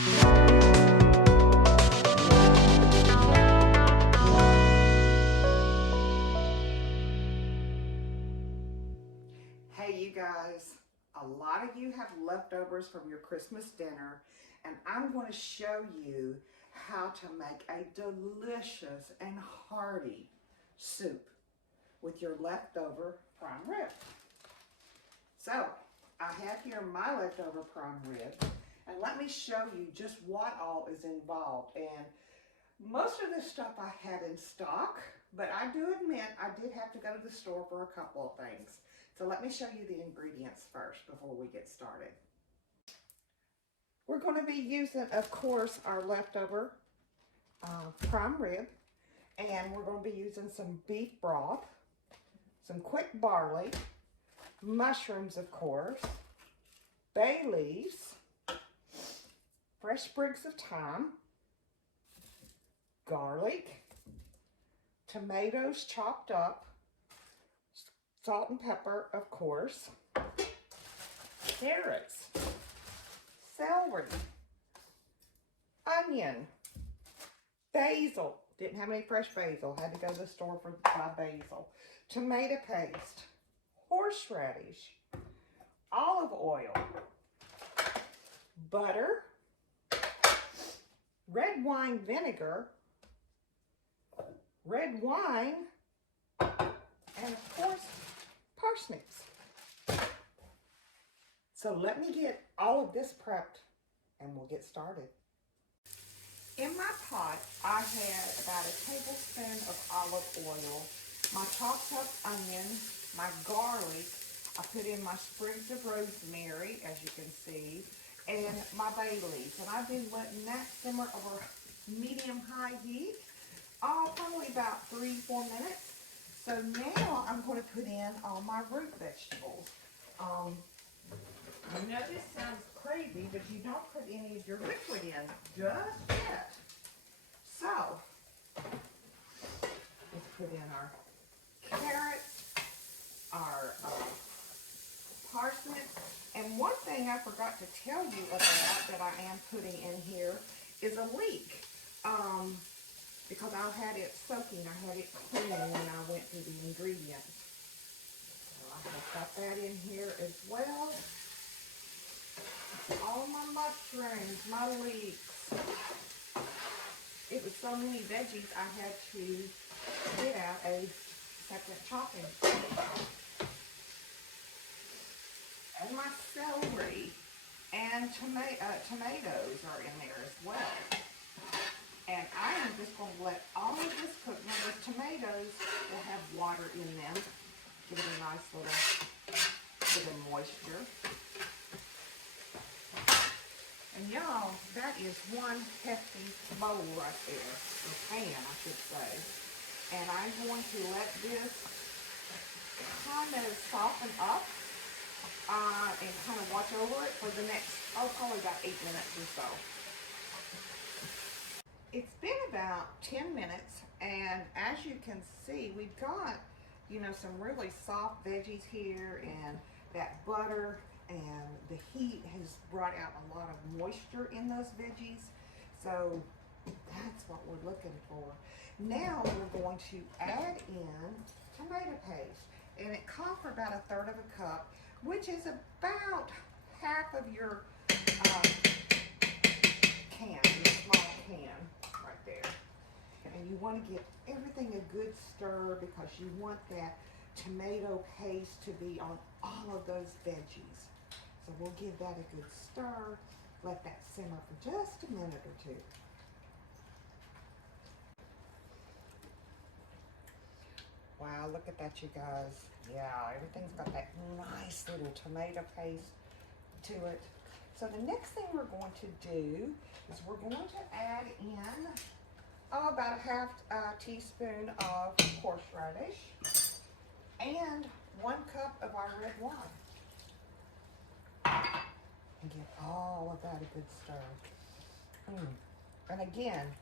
Hey you guys, a lot of you have leftovers from your Christmas dinner, and I'm going to show you how to make a delicious and hearty soup with your leftover prime rib. So I have here my leftover prime rib, and let me show you just what all is involved. And most of this stuff I had in stock, but I do admit I did have to go to the store for a couple of things. So let me show you the ingredients first before we get started. We're going to be using, of course, our leftover prime rib, and we're going to be using some beef broth, some quick barley, mushrooms, of course, bay leaves, fresh sprigs of thyme, garlic, tomatoes chopped up, salt and pepper, of course, carrots, celery, onion, basil. Didn't have any fresh basil. Had to go to the store for buy basil. Tomato paste, horseradish, olive oil, butter, red wine vinegar, red wine, and of course, parsnips. So let me get all of this prepped and we'll get started. In my pot, I had about a tablespoon of olive oil, my chopped up onion, my garlic, I put in my sprigs of rosemary, as you can see, and my bay leaves. And I've been letting that simmer over medium-high heat, probably about 3-4 minutes. So now I'm going to put in all my root vegetables. I know this sounds crazy, but you don't put any of your liquid in just yet. So let's put in our carrots, our parsnips, and one thing I forgot to tell you about that I am putting in here is a leek. Because I had it soaking, I had it cleaning when I went through the ingredients. So I have got that in here as well. All my mushrooms, my leeks. It was so many veggies I had to get out a separate chopping. And my celery and tomatoes are in there as well. And I am just going to let all of this cook. Now the tomatoes will have water in them. Give it a nice little bit of moisture. And y'all, that is one hefty bowl right there. Or pan, I should say. And I'm going to let this kind of soften up and kind of watch over it for the next, probably about 8 minutes or so. It's been about 10 minutes, and as you can see, we've got, some really soft veggies here, and that butter and the heat has brought out a lot of moisture in those veggies. So that's what we're looking for. Now we're going to add in tomato paste, and it calls for about 1/3 of a cup, which is about half of your can, your small can. And you want to give everything a good stir because you want that tomato paste to be on all of those veggies. So we'll give that a good stir. Let that simmer for just a minute or two. Wow, look at that, you guys. Yeah, everything's got that nice little tomato paste to it. So the next thing we're going to do is we're going to add in about a half teaspoon of horseradish and 1 cup of our red wine. And give all of that a good stir. And again,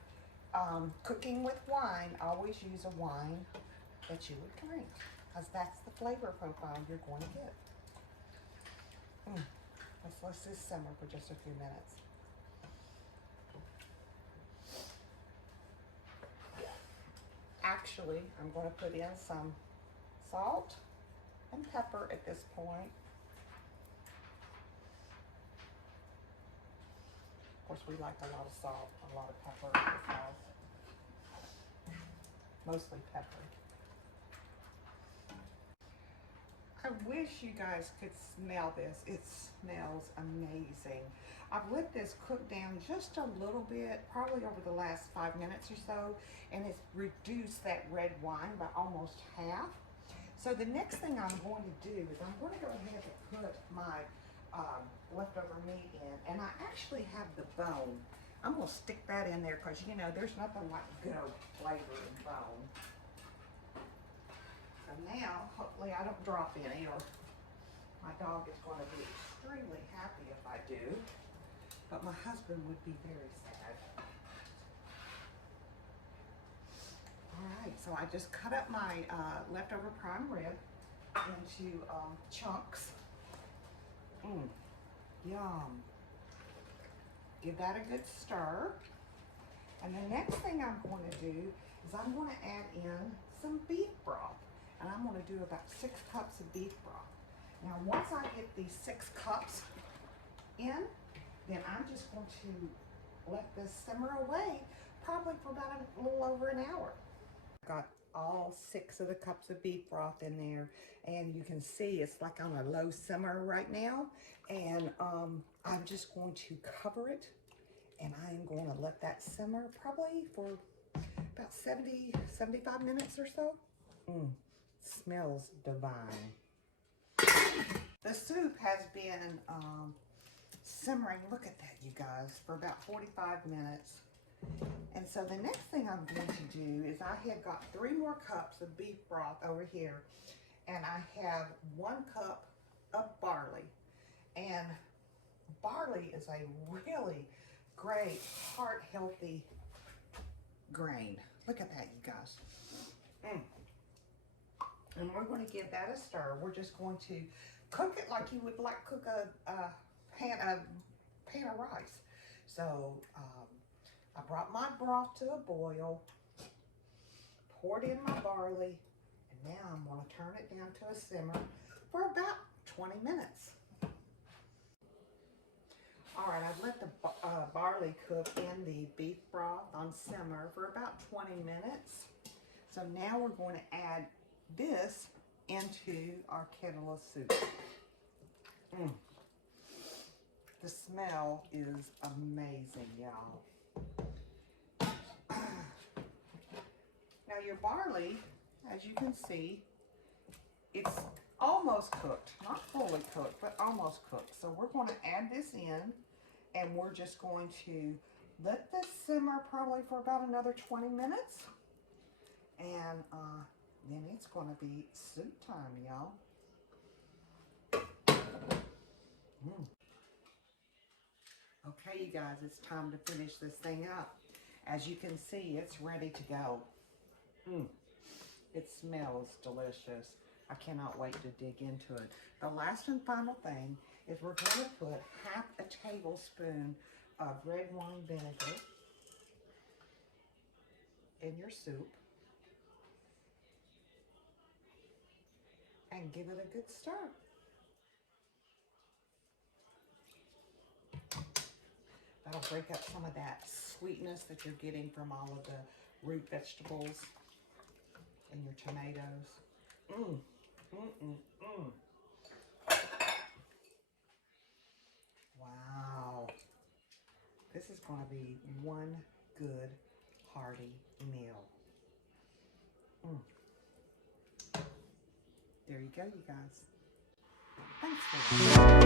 cooking with wine, always use a wine that you would drink, because that's the flavor profile you're going to get. Let's just simmer for just a few minutes. Actually, I'm going to put in some salt and pepper at this point. Of course, we like a lot of salt, a lot of pepper at this house. Mostly pepper. I wish you guys could smell this. It smells amazing. I've let this cook down just a little bit, probably over the last 5 minutes or so, and it's reduced that red wine by almost half. So the next thing I'm going to do is I'm going to go ahead and put my leftover meat in, and I actually have the bone. I'm going to stick that in there because, you know, there's nothing like good old flavor in bone. So now, hopefully I don't drop any, or my dog is going to be extremely happy if I do, but my husband would be very sad. All right, so I just cut up my leftover prime rib into chunks. Yum. Give that a good stir. And the next thing I'm going to do is I'm going to add in some beef broth. And I'm going to do about 6 cups of beef broth. Now, once I get these 6 cups in, then I'm just going to let this simmer away, probably for about a little over an hour. Got all 6 of the cups of beef broth in there, and you can see it's like on a low simmer right now. And I'm just going to cover it, and I am going to let that simmer probably for about 75 minutes or so. Smells divine. The soup has been simmering, look at that, you guys, for about 45 minutes. And so the next thing I'm going to do is I have got 3 more cups of beef broth over here, and I have 1 cup of barley. And barley is a really great, heart-healthy grain. Look at that, you guys. And we're going to give that a stir. We're just going to cook it like you would like cook a pan of rice. So I brought my broth to a boil, poured in my barley, and now I'm going to turn it down to a simmer for about 20 minutes. All right, I've let the barley cook in the beef broth on simmer for about 20 minutes. So now we're going to add this into our kettle of soup. The smell is amazing, y'all. Now your barley, as you can see, it's almost cooked. Not fully cooked, but almost cooked. So we're going to add this in, and we're just going to let this simmer probably for about another 20 minutes. And then it's going to be soup time, y'all. Okay, you guys, it's time to finish this thing up. As you can see, it's ready to go. It smells delicious. I cannot wait to dig into it. The last and final thing is we're going to put half a tablespoon of red wine vinegar in your soup and give it a good stir. That'll break up some of that sweetness that you're getting from all of the root vegetables and your tomatoes. Wow. This is going to be one good, hearty meal. There you go, you guys. Thanks for watching.